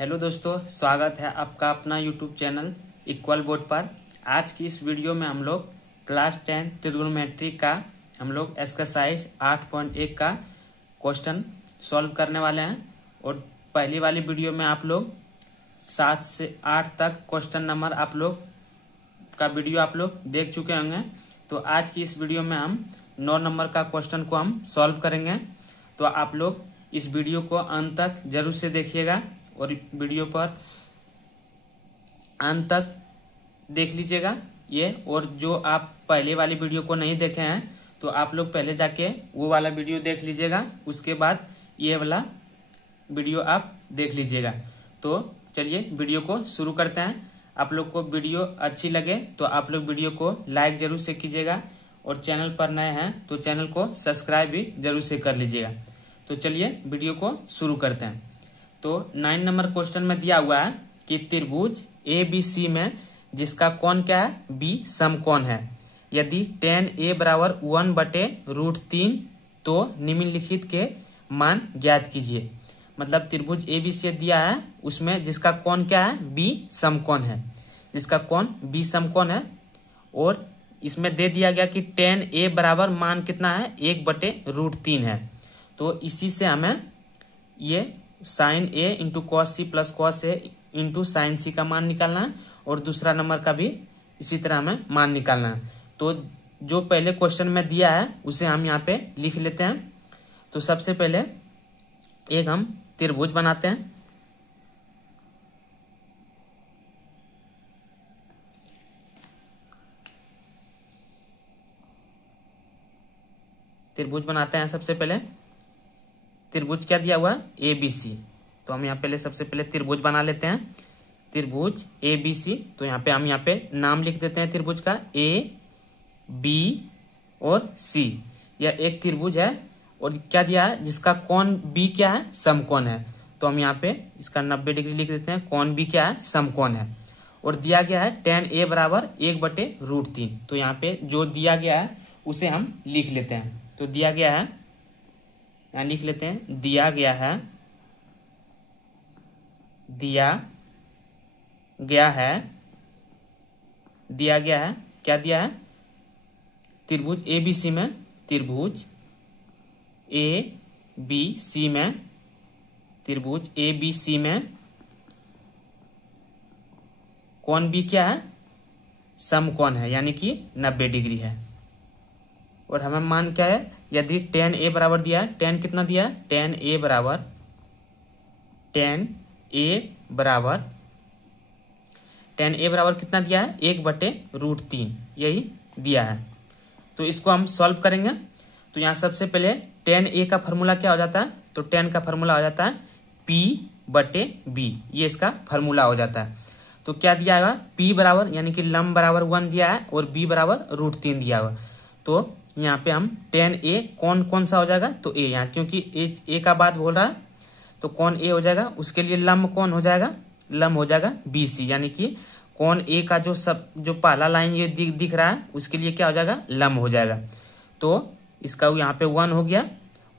Hello दोस्तों, स्वागत है आपका अपना यूट्यूब चैनल इक्वल बोर्ड पर। आज की इस वीडियो में हम लोग क्लास 10 ट्रिग्नोमेट्री का हम लोग एक्सरसाइज 8.1 का क्वेश्चन सॉल्व करने वाले हैं। और पहली वाली वीडियो में आप लोग 7 से 8 तक क्वेश्चन नंबर आप लोग का वीडियो आप लोग देख चुके होंगे। तो आज की इस वीडियो में हम 9 नंबर का क्वेश्चन को हम सॉल्व करेंगे। तो आप लोग इस वीडियो को अंत तक जरूर से देखिएगा और वीडियो पर अंत तक देख लीजिएगा ये। और जो आप पहले वाली वीडियो को नहीं देखे हैं तो आप लोग पहले जाके वो वाला वीडियो देख लीजिएगा, उसके बाद ये वाला वीडियो आप देख लीजिएगा। तो चलिए वीडियो को शुरू करते हैं। आप लोग को वीडियो अच्छी लगे तो आप लोग वीडियो को लाइक जरूर से कीजिएगा और चैनल पर नए हैं तो चैनल को सब्सक्राइब भी जरूर से कर लीजिएगा। तो चलिए वीडियो को शुरू करते हैं। तो 9 नंबर क्वेश्चन में दिया हुआ है कि त्रिभुज ABC में जिसका कोण क्या है, B समकोण है। यदि tan A बराबर 1/√3 तो निम्नलिखित के मान ज्ञात कीजिए। मतलब त्रिभुज ABC दिया है, उसमें जिसका कोण क्या है, B समकोण है। जिसका कोण B समकोण है और इसमें दे दिया गया कि tan A बराबर मान कितना है, 1/√3 है। तो इसी से हमें ये sine A into cos C plus cos A into sine C का मान निकालना है और दूसरा नंबर का भी इसी तरह हमें मान निकालना है। तो जो पहले क्वेश्चन में दिया है उसे हम यहाँ पे लिख लेते हैं। तो सबसे पहले एक हम त्रिभुज बनाते हैं। त्रिभुज बनाते हैं सबसे पहले। त्रिभुज क्या दिया हुआ, ABC। तो हम यहाँ पहले सबसे पहले त्रिभुज बना लेते हैं। त्रिभुज ABC। तो यहाँ पे हम यहाँ पे नाम लिख देते हैं त्रिभुज का, A, B और C। यह एक त्रिभुज है और क्या दिया है, जिसका कोण B क्या है, समकोण है। तो हम यहाँ पे इसका 90 डिग्री लिख देते हैं। कोण B क्या है, समकोण है। और दिया गया है tan A बराबर 1/√3। तो यहाँ पे जो दिया गया है उसे हम लिख लेते हैं। तो दिया गया है, यहाँ लिख लेते हैं, दिया गया है क्या दिया है, त्रिभुज ABC में, त्रिभुज ABC में कोण B क्या है, समकोण है, यानी कि 90 डिग्री है। और हमें मान क्या है, यदि tan A बराबर दिया है, tan कितना दिया है, tan A बराबर कितना दिया है, 1/√3 यही दिया है। तो इसको हम सॉल्व करेंगे। तो यहाँ सबसे पहले tan A का फॉर्मूला क्या हो जाता है, तो tan का फॉर्मूला हो जाता है P/B। ये इसका फॉर्मूला हो जाता है। तो क्या दिया है, P बराबर यानी कि लंब बराबर 1 दिया है और B बराबर √3 दिया हुआ। तो यहाँ पे हम tan A कौन सा हो जाएगा, तो A, यहाँ क्योंकि A का बात बोल रहा है तो कौन A हो जाएगा, उसके लिए लंब कौन हो जाएगा, लंब हो जाएगा BC। यानी कि कौन A का जो पहला लाइन ये दिख रहा है उसके लिए क्या हो जाएगा, लंब हो जाएगा। तो इसका यहाँ पे 1 हो गया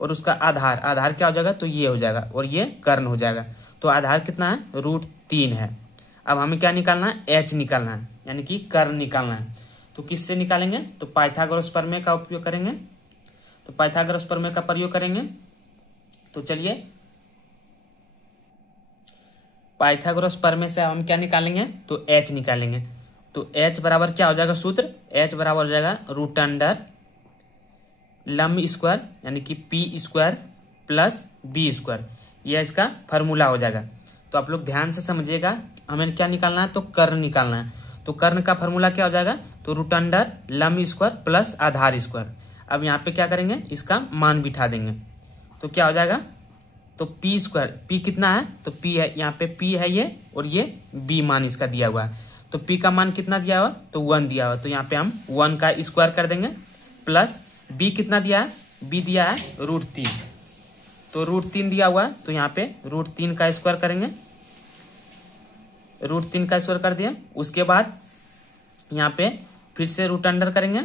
और उसका आधार क्या हो जाएगा, तो ये हो जाएगा और ये कर्ण हो जाएगा। तो आधार कितना है, √3 है। अब हमें क्या निकालना है, H निकालना है, यानी कि कर्ण निकालना है। तो किससे निकालेंगे, तो पाइथागोरस प्रमेय का उपयोग करेंगे। तो पाइथागोरस प्रमेय का प्रयोग करेंगे। तो चलिए पाइथागोरस प्रमेय से हम क्या निकालेंगे, तो H निकालेंगे। तो H बराबर क्या हो जाएगा, सूत्र H बराबर हो जाएगा √अंडर लंब स्क्वायर यानी कि P² प्लस B²। यह इसका फॉर्मूला हो जाएगा। तो आप लोग ध्यान से समझिएगा, हमें क्या निकालना है, तो कर्ण निकालना है। तो कर्ण का फॉर्मूला क्या हो जाएगा, तो √अंडर लंब स्क्वायर प्लस आधार स्क्वायर। अब यहाँ पे क्या करेंगे, इसका मान बिठा देंगे। तो क्या हो जाएगा, तो P², P कितना है, तो P है, यहाँ पे P है ये और ये B मान इसका दिया हुआ है। तो P का मान कितना दिया हुआ, तो 1 दिया हुआ। तो यहाँ पे हम 1 का स्क्वायर कर देंगे प्लस B कितना दिया है, B दिया है √3। तो √3 दिया हुआ है तो यहाँ पे √3 का स्क्वायर करेंगे। √3 का स्क्वायर कर दिया, उसके बाद यहाँ पे फिर से √अंडर करेंगे।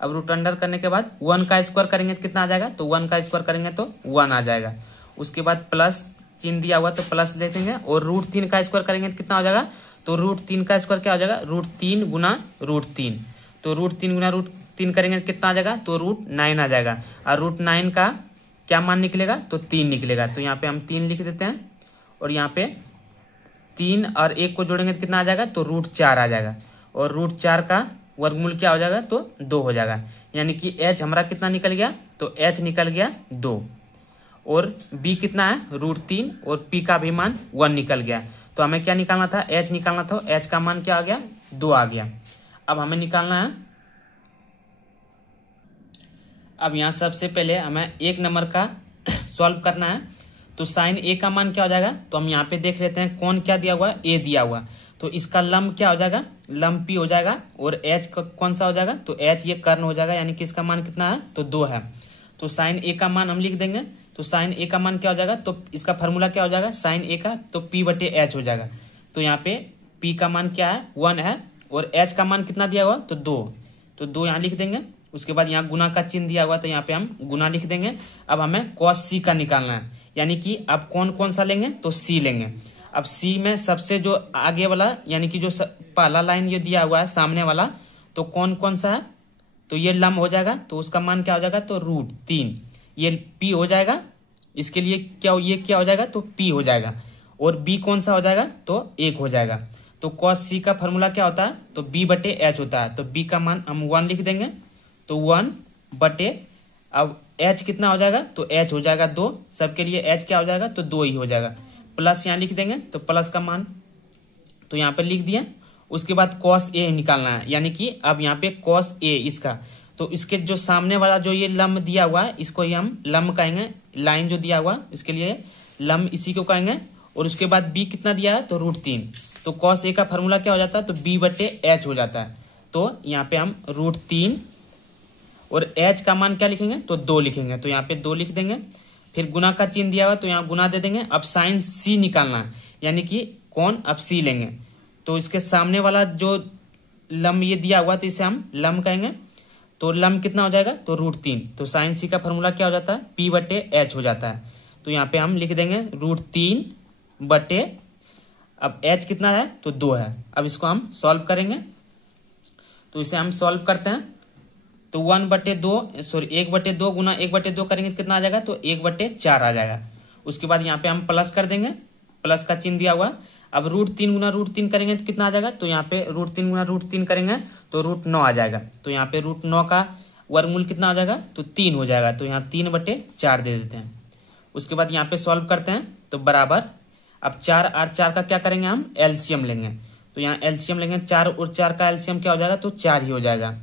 अब रूट अंडर करने के बाद 1 का स्क्वायर करेंगे तो कितना आ जाएगा, तो 1 का स्क्वायर करेंगे तो 1 आ जाएगा। उसके बाद प्लस चिन्ह दिया हुआ तो प्लस ले देंगे, और रूट 3 का स्क्वायर करेंगे तो कितना हो जाएगा, तो रूट 3 का स्क्वायर क्या हो जाएगा, रूट 3 गुना रूट 3, तो रूट 3 गुना रूट 3 करेंगे तो कितना आ जाएगा, तो रूट 9 आ जाएगा, और रूट 9 का क्या मान निकलेगा, तो 3 निकलेगा, तो यहाँ पे हम 3 लिख देते हैं, और यहाँ पे 3 और 1 को जोड़ेंगे तो कितना आ जाएगा, तो रूट 4 आ जाएगा, और रूट 4 का वर्गमूल क्या हो जाएगा, तो 2 हो जाएगा, यानी कि h हमारा कितना निकल गया, तो h निकल गया 2, और b कितना है, रूट 3, और p का भी मान 1 निकल गया। तो हमें क्या निकालना था, h निकालना था, h का मान क्या आ गया, 2 आ गया। अब हमें निकालना है, अब यहाँ सबसे पहले हमें 1 नंबर का सॉल्व करना है। तो साइन a का मान क्या हो जाएगा, तो हम यहाँ पे देख लेते हैं कौन क्या दिया हुआ है, a दिया हुआ, तो इसका लंब क्या हो जाएगा, लंब p हो जाएगा, और h का कौन सा हो जाएगा, तो h ये कर्ण हो जाएगा, यानी कि इसका मान कितना है, तो 2 है। तो साइन a का मान हम लिख देंगे, तो साइन a का मान क्या हो जाएगा, तो इसका फार्मूला क्या हो जाएगा साइन a का, तो p/h हो जाएगा। तो यहाँ पे p का मान क्या है, 1 है, और h का मान कितना दिया हुआ, तो 2, तो 2 यहाँ लिख देंगे। उसके बाद यहाँ गुना का चिन्ह दिया हुआ, तो यहाँ पे हम गुना लिख देंगे। अब हमें cos c का निकालना है, यानी कि अब कौन कौन सा लेंगे, तो c लेंगे। अब c में सबसे जो आगे वाला, यानी कि जो पहला लाइन ये दिया हुआ है सामने वाला, तो कौन कौन सा है, तो ये लंब हो जाएगा, तो उसका मान क्या हो जाएगा, तो रूट 3, ये p हो जाएगा, इसके लिए ये क्या हो जाएगा, तो p हो जाएगा, और b कौन सा हो जाएगा, तो 1 हो जाएगा। तो cos c का फॉर्मूला क्या होता है, तो b/h होता है, तो b का मान हम 1 लिख देंगे, तो 1/, अब h कितना हो जाएगा, तो h हो जाएगा 2, सबके लिए h क्या हो जाएगा, तो 2 ही हो जाएगा, प्लस यहाँ लिख देंगे, तो प्लस का मान तो यहाँ पे लिख दिया। उसके बाद cos a निकालना है, यानी कि अब यहाँ पे cos a इसका, तो इसके जो सामने वाला जो ये लंब दिया हुआ है, इसको ही हम लंब कहेंगे, लाइन जो दिया हुआ इसके लिए लंब इसी को कहेंगे। और उसके बाद b कितना दिया है, तो रूट 3, तो cos a का फॉर्मूला क्या हो जाता है, तो b/h हो जाता है। तो यहाँ पे हम रूट 3 और h का मान क्या लिखेंगे, तो 2 लिखेंगे, तो यहाँ पे 2 लिख देंगे। फिर गुना का चिन्ह दिया हुआ, तो यहाँ गुना दे देंगे। अब साइन c निकालना है, यानी कि कौन, अब c लेंगे, तो इसके सामने वाला जो लंब ये दिया हुआ, तो इसे हम लंब कहेंगे, तो लंब कितना हो जाएगा, तो रूट 3, तो साइन c का फॉर्मूला क्या हो जाता है, p/h हो जाता है। तो यहाँ पे हम लिख देंगे रूट 3/, अब h कितना है, तो 2 है। अब इसको हम सॉल्व करेंगे, तो इसे हम सॉल्व करते हैं, तो 1/2 गुना 1/2 करेंगे तो कितना आ जाएगा, तो 1/4 आ जाएगा। उसके बाद यहाँ पे हम प्लस कर देंगे, प्लस का चिन्ह दिया हुआ। अब रूट 3 गुना रूट 3 करेंगे तो कितना आ जाएगा, तो यहाँ पे रूट 3 गुना रूट 3 करेंगे तो रूट 9 आ जाएगा। तो यहाँ पे रूट 9 का वर्गमूल कितना हो जाएगा, तो 3 हो जाएगा, तो यहाँ 3/4 दे देते हैं। उसके बाद यहाँ पे सॉल्व करते हैं, तो बराबर, अब 4 और 4 का क्या करेंगे, हम एलसीएम लेंगे, तो यहाँ एलसीएम लेंगे, 4 और 4 का एलसीएम क्या हो जाएगा, तो 4 ही हो जाएगा।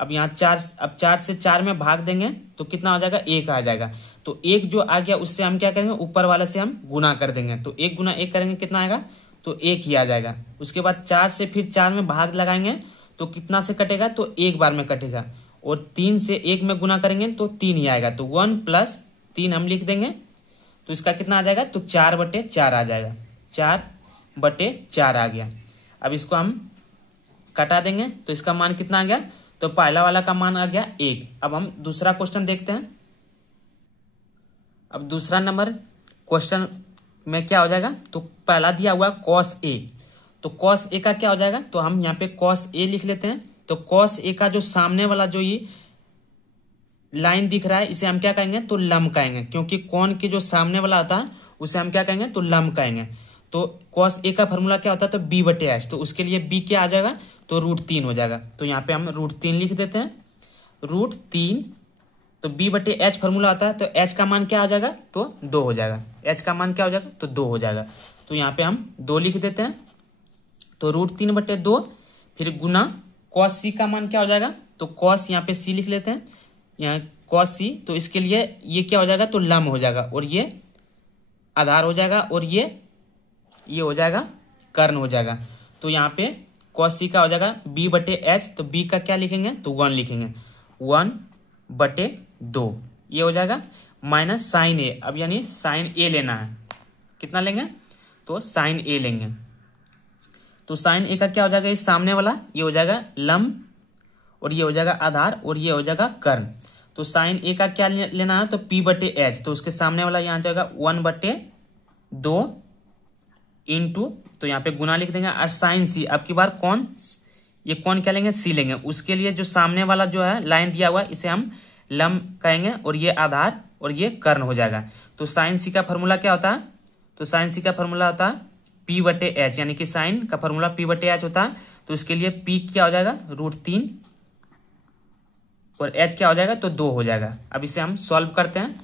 अब यहाँ 4 से 4 में भाग देंगे तो कितना हो जाएगा, 1 आ जाएगा। तो 1 जो आ गया उससे हम क्या करेंगे, ऊपर वाले से हम गुना कर देंगे, तो 1 गुना 1 करेंगे कितना आएगा, तो 1 ही आ जाएगा। उसके बाद 4 से फिर 4 में भाग लगाएंगे तो कितना से कटेगा, तो 1 बार में कटेगा, और 3 से 1 में गुना करेंगे तो 3 ही आएगा, तो 1 + 3 हम लिख देंगे, तो इसका कितना आ जाएगा, तो 4/4 आ जाएगा, 4/4 आ गया। अब इसको हम कटा देंगे तो इसका मान कितना आ गया, तो पहला वाला का मान आ गया 1। अब हम दूसरा क्वेश्चन देखते हैं। अब दूसरा नंबर क्वेश्चन में क्या हो जाएगा, तो पहला दिया हुआ cos a, तो cos a का क्या हो जाएगा, तो हम यहाँ पे cos a लिख लेते हैं। तो cos a का जो सामने वाला जो ये लाइन दिख रहा है, इसे हम क्या कहेंगे, तो लंब कहेंगे, क्योंकि कोण के जो सामने वाला आता है उसे हम क्या कहेंगे, तो लंब कहेंगे। तो cos a का फॉर्मूला क्या होता है, तो b/h, तो उसके लिए b क्या आ जाएगा, तो रूट 3 हो जाएगा। तो यहाँ पे हम रूट 3 लिख देते हैं, रूट 3, तो b/h फॉर्मूला आता है, तो h का मान क्या आ जाएगा, तो 2 हो जाएगा, h का मान क्या हो जाएगा, तो 2 हो जाएगा। तो यहाँ पे हम 2 लिख देते हैं, तो रूट 3/2, फिर गुना cos c का मान क्या हो जाएगा, तो cos यहाँ पे c लिख लेते हैं, यहाँ cos c, तो इसके लिए ये क्या हो जाएगा, तो लंब हो जाएगा, और ये आधार हो जाएगा, और ये हो जाएगा कर्ण हो जाएगा। तो यहाँ पे cos c का हो जाएगा b/h, तो b का क्या लिखेंगे, तो 1 लिखेंगे, 1/2 ये हो जाएगा, माइनस साइन a। अब यानी साइन a लेना है, कितना लेंगे, तो साइन a लेंगे। तो साइन a का क्या हो जाएगा, इस सामने वाला ये हो जाएगा लंब, और ये हो जाएगा आधार, और ये हो जाएगा कर्ण। तो साइन a का क्या लेना है, तो p/h, तो उसके सामने वाला यहाँ जाएगा 1/, 2 इंटू, तो यहाँ पे गुना लिख देंगे, और साइन सी। अब की बार कौन, ये कौन क्या लेंगे, सी लेंगे। उसके लिए जो सामने वाला जो है लाइन दिया हुआ है इसे हम लंब कहेंगे, और ये आधार और ये कर्ण हो जाएगा। तो साइन सी का फॉर्मूला क्या होता है, तो साइन सी का फॉर्मूला होता है पी बटे एच, यानी कि साइन का फॉर्मूला पी बटे एच होता है। तो इसके लिए पी क्या हो जाएगा, √3, और एच क्या हो जाएगा, तो 2 हो जाएगा। अब इसे हम सॉल्व करते हैं,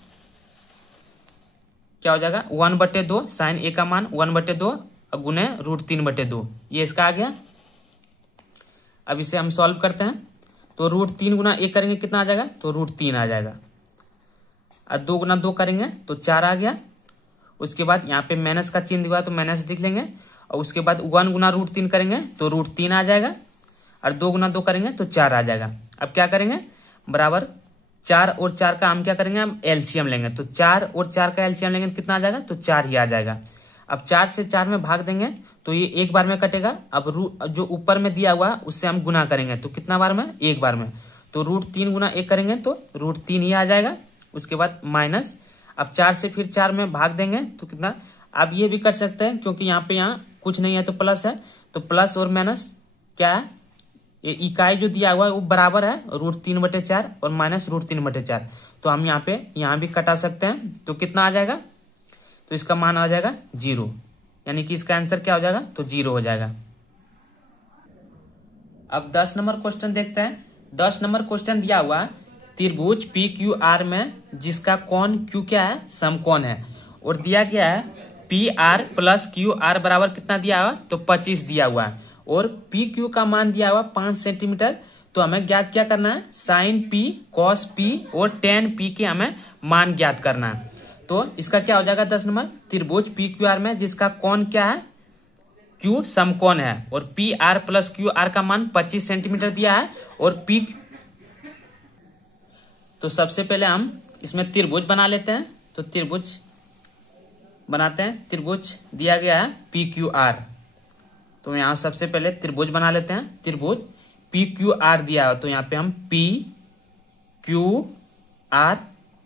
क्या हो जाएगा 1/2 साइन ए का मान 1/2 गुने √3 बटे 2, ये इसका आ गया। अब इसे हम सॉल्व करते हैं, तो √3 गुना 1 करेंगे कितना आ जाएगा, तो √3 आ जाएगा, और 2 गुना 2 करेंगे तो 4 आ गया। उसके बाद यहाँ पे माइनस का चिन्ह दिया तो माइनस लिख लेंगे, और उसके बाद 1 गुना √3 करेंगे तो √3 आ जाएगा, और 2 गुना 2 करेंगे तो 4 आ जाएगा। अब क्या करेंगे, बराबर 4 और 4 का हम क्या करेंगे, हम एलसीएम लेंगे। तो 4 और 4 का एलसीएम लेंगे कितना आ जाएगा, तो 4 ही आ जाएगा। अब 4 से 4 में भाग देंगे तो ये एक बार में कटेगा। अब जो ऊपर में दिया हुआ उससे हम गुना करेंगे, तो कितना बार में, एक बार में। तो √3 गुना 1 करेंगे तो √3 ही आ जाएगा। उसके बाद माइनस, अब 4 से फिर 4 में भाग देंगे तो कितना, अब ये भी कर सकते हैं क्योंकि यहाँ कुछ नहीं है तो प्लस है, तो प्लस और माइनस क्या है, ये इकाई जो दिया हुआ है वो बराबर है √3/4 और माइनस √3/4। तो हम यहाँ भी कटा सकते हैं, तो कितना आ जाएगा, तो इसका मान आ जाएगा 0, यानी कि इसका आंसर क्या हो जाएगा, तो 0 हो जाएगा। अब 10 नंबर क्वेश्चन देखते हैं। 10 नंबर क्वेश्चन दिया हुआ त्रिभुज PQR में जिसका कोण Q क्या है, समकोण है, और दिया गया है PR + QR बराबर कितना दिया हुआ, तो 25 दिया हुआ है, और PQ का मान दिया हुआ 5 सेंटीमीटर। तो हमें ज्ञात क्या करना है, sin P, cos P और tan P के हमें मान ज्ञात करना है। तो इसका क्या हो जाएगा 10 नंबर, त्रिभुज PQR में जिसका कोण क्या है, Q समकोण है, और PR + QR का मान 25 सेंटीमीटर दिया है, और P। तो सबसे पहले हम इसमें त्रिभुज बना लेते हैं। तो त्रिभुज बनाते हैं, त्रिभुज दिया गया है PQR। तो यहाँ सबसे पहले त्रिभुज बना लेते हैं। त्रिभुज PQR दिया है, तो यहाँ पे हम PQR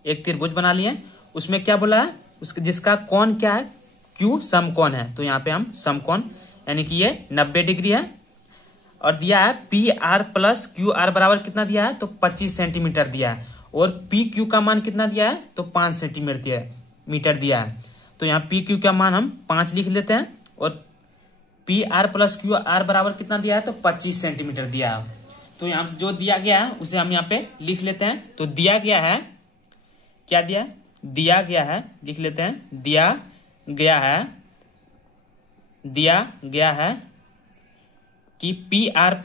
एक त्रिभुज बना लिए। उसमें क्या बोला है, उसके जिसका कोण क्या है, Q समकोण है, तो यहाँ पे हम समकोण, यानी कि ये 90 डिग्री है, और दिया है PR + QR बराबर कितना दिया है, तो 25 सेंटीमीटर दिया है, और PQ का मान कितना दिया है, तो 5 सेंटीमीटर दिया है। तो यहाँ PQ का मान हम 5 लिख लेते हैं, और PR + QR बराबर कितना दिया है, तो 25 सेंटीमीटर दिया है। तो यहाँ जो दिया गया है उसे हम यहाँ पे लिख लेते हैं। तो दिया गया है, क्या दिया गया है, लिख लेते हैं, दिया गया है कि PR +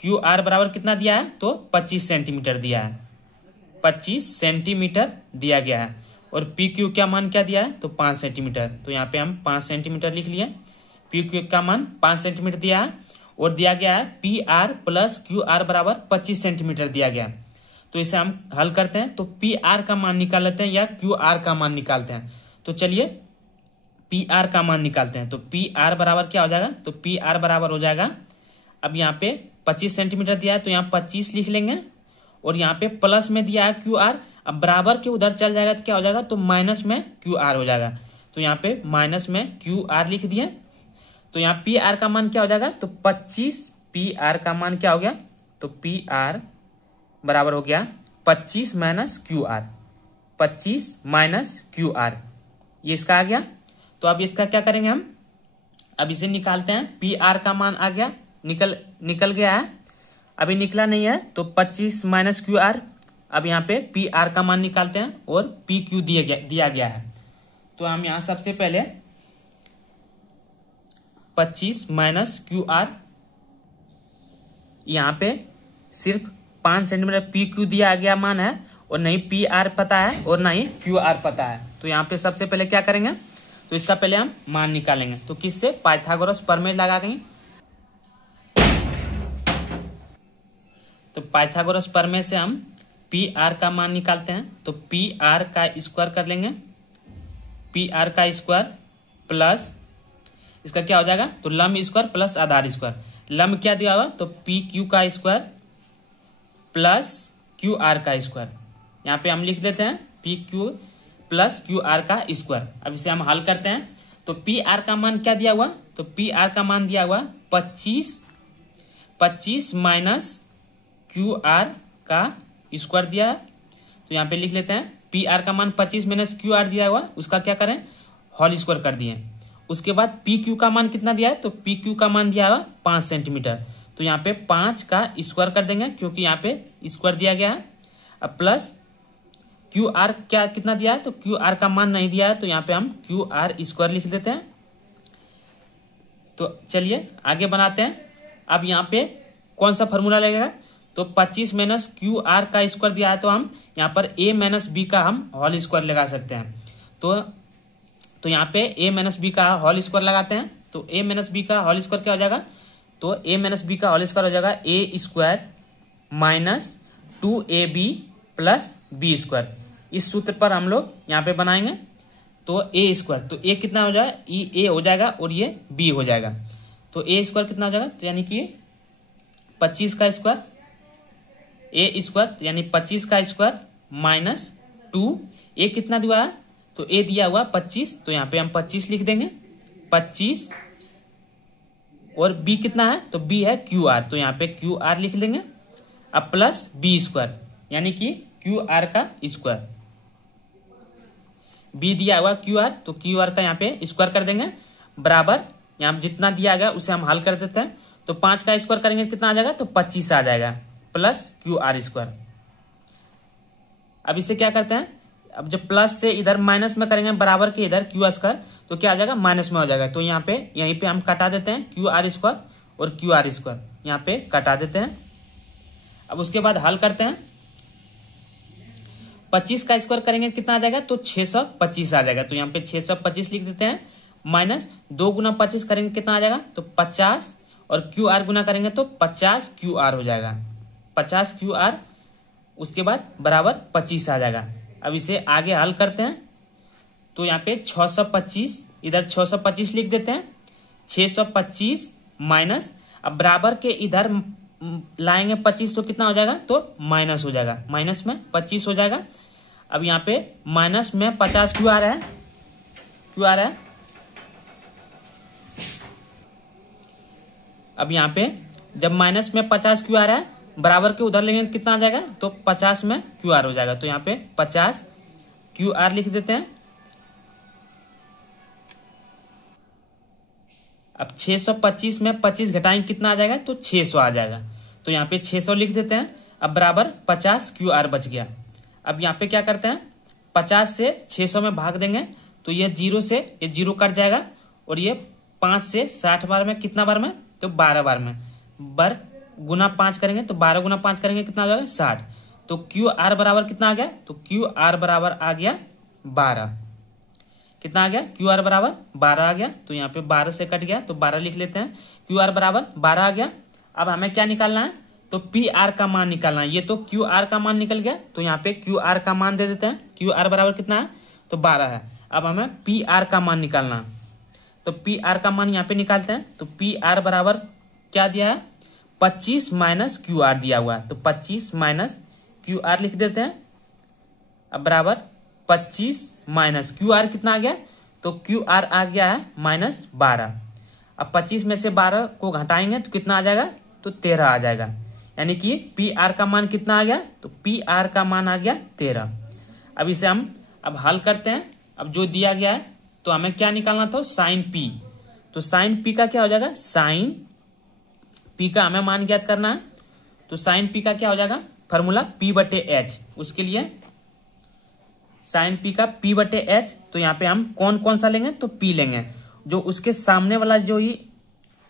QR बराबर कितना दिया है, तो 25 सेंटीमीटर दिया है, 25 सेंटीमीटर दिया गया है, और PQ का मान क्या दिया है, तो 5 सेंटीमीटर। तो यहाँ पे हम 5 सेंटीमीटर लिख लिए, PQ का मान 5 सेंटीमीटर दिया है, और दिया गया है PR + QR बराबर 25 सेंटीमीटर दिया गया। तो इसे हम हल करते हैं, तो PR का मान निकाल लेते हैं या QR का मान निकालते हैं। तो चलिए PR का मान निकालते हैं। तो PR बराबर क्या हो जाएगा, तो PR बराबर हो जाएगा, अब यहाँ पे 25 सेंटीमीटर दिया है तो यहाँ 25 लिख लेंगे, और यहाँ पे प्लस में दिया है QR, अब बराबर के उधर चल जाएगा तो क्या हो जाएगा, तो माइनस में QR हो जाएगा। तो यहाँ पे माइनस में QR लिख दिए। तो यहाँ PR का मान क्या हो जाएगा, तो 25, PR का मान क्या हो गया, तो PR बराबर हो गया 25 - QR, 25 - QR, ये इसका आ गया। तो अब इसका क्या करेंगे हम, अब इसे निकालते हैं। PR का मान आ गया, निकल गया है, अभी निकला नहीं है, तो 25 - QR। अब यहाँ पे PR का मान निकालते हैं, और PQ दिया गया है। तो हम यहाँ सबसे पहले 25 - QR, यहाँ पे सिर्फ 5 सेंटीमीटर PQ दिया गया मान है, और नहीं PR पता है और नहीं QR पता है। तो यहाँ पे सबसे पहले क्या करेंगे, तो इसका पहले हम मान निकालेंगे। तो किससे, पाइथागोरस प्रमेय लगा देंगे। तो पाइथागोरस प्रमेय से हम PR का मान निकालते हैं। तो PR का स्क्वायर कर लेंगे, PR का स्क्वायर प्लस इसका क्या हो जाएगा, तो लंब स्क्वायर प्लस आधार स्क्वायर। लंब क्या दिया हुआ, तो PQ का स्क्वायर प्लस QR का स्क्वायर। यहाँ पे हम लिख देते हैं P Q plus Q R का स्क्वायर। अब इसे हम हल करते हैं। तो पी आर का मान क्या दिया हुआ, तो पी आर का मान दिया हुआ 25 माइनस क्यू आर का स्क्वायर दिया है। तो यहाँ पे लिख लेते हैं पी आर का मान 25 माइनस क्यू आर दिया हुआ, उसका क्या करें, होल स्क्वायर कर दिए। उसके बाद पी क्यू का मान कितना दिया है, तो पी क्यू का मान दिया हुआ 5 सेंटीमीटर। तो यहाँ पे 5 का स्क्वायर कर देंगे क्योंकि यहाँ पे स्क्वायर दिया गया है। अब प्लस क्यू आर क्या कितना दिया है, तो क्यू आर का मान नहीं दिया है, तो यहाँ पे हम क्यू आर स्क्वायर लिख देते हैं। तो चलिए आगे बनाते हैं। अब यहाँ पे कौन सा फॉर्मूला लगेगा, तो 25 माइनस क्यू आर का स्क्वायर दिया है, तो हम यहाँ पर a माइनस बी का हम होल स्क्वायर लगा सकते हैं। तो यहाँ पे a माइनस बी का होल स्क्वायर लगाते हैं। तो a माइनस बी का होल स्क्वायर क्या हो जाएगा, तो a माइनस बी का होल स्क्वायर हो जाएगा a square minus 2ab plus B square. इस सूत्र पर हम लोग यहाँ पे बनाएंगे। तो a स्क्वायर, तो a कितना हो जाएगा, a हो जाएगा और ये b हो जाएगा। तो a स्क्वायर कितना हो जाएगा, तो यानी कि 25 का स्क्वायर, a स्क्वायर यानी 25 का स्क्वायर माइनस 2, a कितना दिया है, तो a दिया हुआ 25, तो यहाँ पे हम 25 लिख देंगे 25, और b कितना है, तो b है क्यू आर, तो यहाँ पे क्यू आर लिख लेंगे। अब प्लस b स्क्वायर यानी कि क्यू आर का स्क्वायर, b दिया हुआ क्यू आर, तो क्यू आर का यहाँ पे स्क्वायर कर देंगे बराबर, यहाँ जितना दिया गया उसे हम हल कर देते हैं। तो 5 का स्क्वायर करेंगे कितना आ जाएगा, तो 25 आ जाएगा प्लस क्यू आर स्क्वायर। अब इसे क्या करते हैं, अब जब प्लस से इधर माइनस में करेंगे बराबर के इधर क्यू आर स्क्वायर, तो क्या आ जाएगा, माइनस में हो जाएगा। तो यहाँ पे यहीं पे हम कटा देते हैं क्यू आर स्क्वायर और क्यू आर स्क्वायर, यहाँ पे कटा देते हैं। अब उसके बाद हल करते हैं। 25 का स्क्वायर करेंगे कितना आ जाएगा, तो 625 आ जाएगा। तो यहाँ पे 625 लिख देते हैं, माइनस 2 गुना 25 करेंगे कितना आ जाएगा, तो 50, और क्यू आर गुना करेंगे तो 50 क्यू आर हो जाएगा, 50 क्यू आर, उसके बाद बराबर 25 आ जाएगा। अब इसे आगे हल करते हैं। तो यहाँ पे 625, इधर 625 लिख देते हैं, 625 माइनस, अब बराबर के इधर लाएंगे 25 तो कितना हो जाएगा, तो माइनस हो जाएगा, माइनस में 25 हो जाएगा। अब यहाँ पे माइनस में 50 क्यू आ रहा है, क्यू आ रहा है। अब यहाँ पे जब माइनस में 50 क्यू आ रहा है, बराबर के उधर लेंगे कितना आ जाएगा, तो 50 में क्यू आर हो जाएगा। तो यहाँ पे 50 क्यू आर लिख देते हैं। अब 625 में 25 घटाएंगे कितना आ जाएगा, तो 600 आ जाएगा। तो यहाँ पे 600 लिख देते हैं। अब बराबर 50 क्यू आर बच गया। अब यहाँ पे क्या करते हैं, 50 से 600 में भाग देंगे तो ये 0 से ये 0 कट जाएगा, और ये 5 से 60 बार में कितना बार में, तो 12 बार में, बर गुना 5 करेंगे तो 12 गुना 5 करेंगे कितना आ जाएगा, 60। तो क्यू आर बराबर कितना आ गया, तो क्यू आर बराबर आ गया 12। कितना आ गया, क्यू आर बराबर 12 आ गया। तो यहाँ पे 12 से कट गया तो 12 लिख लेते हैं, क्यू आर बराबर 12 आ गया। अब हमें क्या निकालना है, तो पी आर का मान निकालना है। ये तो क्यू आर का मान निकल गया, तो यहाँ पे क्यू आर का मान दे देते हैं। क्यू आर बराबर कितना है, तो 12 है। अब हमें पी आर का मान निकालना है, तो पी आर का मान यहाँ पे निकालते हैं। तो पी आर बराबर क्या दिया है, 25 माइनस क्यू आर दिया हुआ है, तो 25 माइनस क्यू आर लिख देते हैं। अब बराबर 25 माइनस क्यू आर कितना आ गया, तो क्यू आर आ गया है माइनस 12। अब 25 में से 12 को घटाएंगे तो कितना आ जाएगा, तो 13 आ जाएगा। यानी कि पी आर का मान कितना आ गया, तो पी आर का मान आ गया 13। अब इसे हम अब हल करते हैं। अब जो दिया गया है तो हमें क्या निकालना था, साइन पी। तो साइन पी का क्या हो जाएगा, साइन पी का हमें मान ज्ञात करना है। तो साइन पी का क्या हो जाएगा, फॉर्मूला पी बटे एच। उसके लिए साइन पी का पी बटे एच, तो यहाँ पे हम कौन कौन सा लेंगे, तो पी लेंगे। जो उसके सामने वाला जो ही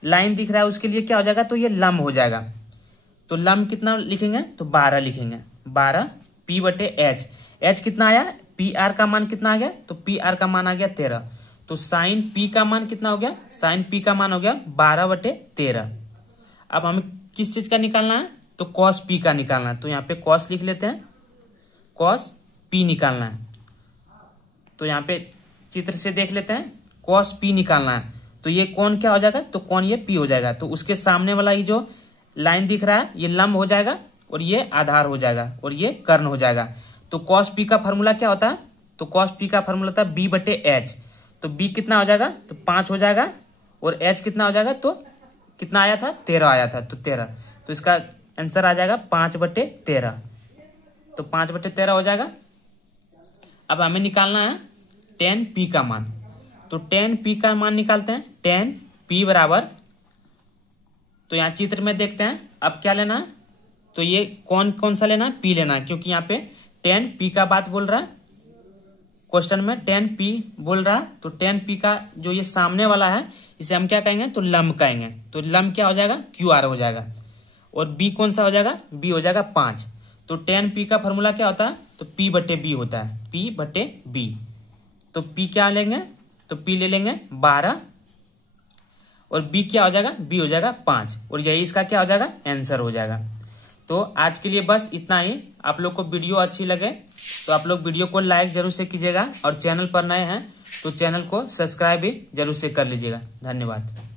लाइन दिख रहा है उसके लिए क्या हो जाएगा, तो ये लंब हो जाएगा। तो लंब कितना लिखेंगे, तो 12 लिखेंगे, 12 पी बटे एच। एच कितना आया, पी आर का मान कितना आ गया, तो पी आर का मान आ गया 13। तो साइन पी का मान कितना हो गया, साइन पी का मान हो गया 12 बटे 13। अब हमें किस चीज का निकालना है, तो कॉस पी का निकालना है। तो यहाँ पे कॉस लिख लेते हैं, कॉस पी निकालना है। तो यहाँ पे चित्र से देख लेते हैं, कॉस पी निकालना है। तो ये कौन क्या हो जाएगा, तो कौन ये पी हो जाएगा। तो उसके सामने वाला ये जो लाइन दिख रहा है ये लंब हो जाएगा, और ये आधार हो जाएगा, और ये कर्ण हो जाएगा। तो कॉस पी का फार्मूला क्या होता है, तो कॉस पी का फार्मूला होता है बी बटे एच। तो बी कितना हो जाएगा, तो 5 हो जाएगा, और एच कितना हो जाएगा, तो कितना आया था, 13 आया था, तो 13। तो इसका आंसर आ जाएगा 5/13। तो 5/13 हो जाएगा। अब हमें निकालना है 10p का मान। तो 10p का मान निकालते हैं। 10p बराबर, तो यहाँ चित्र में देखते हैं अब क्या लेना है, तो ये कौन कौन सा लेना है, p लेना है, क्योंकि यहाँ पे 10p का बात बोल रहा है क्वेश्चन में, 10p बोल रहा है। तो 10p का जो ये सामने वाला है इसे हम क्या कहेंगे, तो लंब कहेंगे। तो लंब क्या हो जाएगा, QR हो जाएगा। और b कौन सा हो जाएगा, b हो जाएगा 5। तो 10p का फॉर्मूला क्या होता है, तो p/b होता है, p/b। तो p क्या लेंगे, तो p ले लेंगे 12, और b क्या हो जाएगा, b हो जाएगा 5, और यही इसका क्या हो जाएगा, आंसर हो जाएगा। तो आज के लिए बस इतना ही। आप लोग को वीडियो अच्छी लगे तो आप लोग वीडियो को लाइक जरूर से कीजिएगा, और चैनल पर नए हैं तो चैनल को सब्सक्राइब भी जरूर से कर लीजिएगा। धन्यवाद।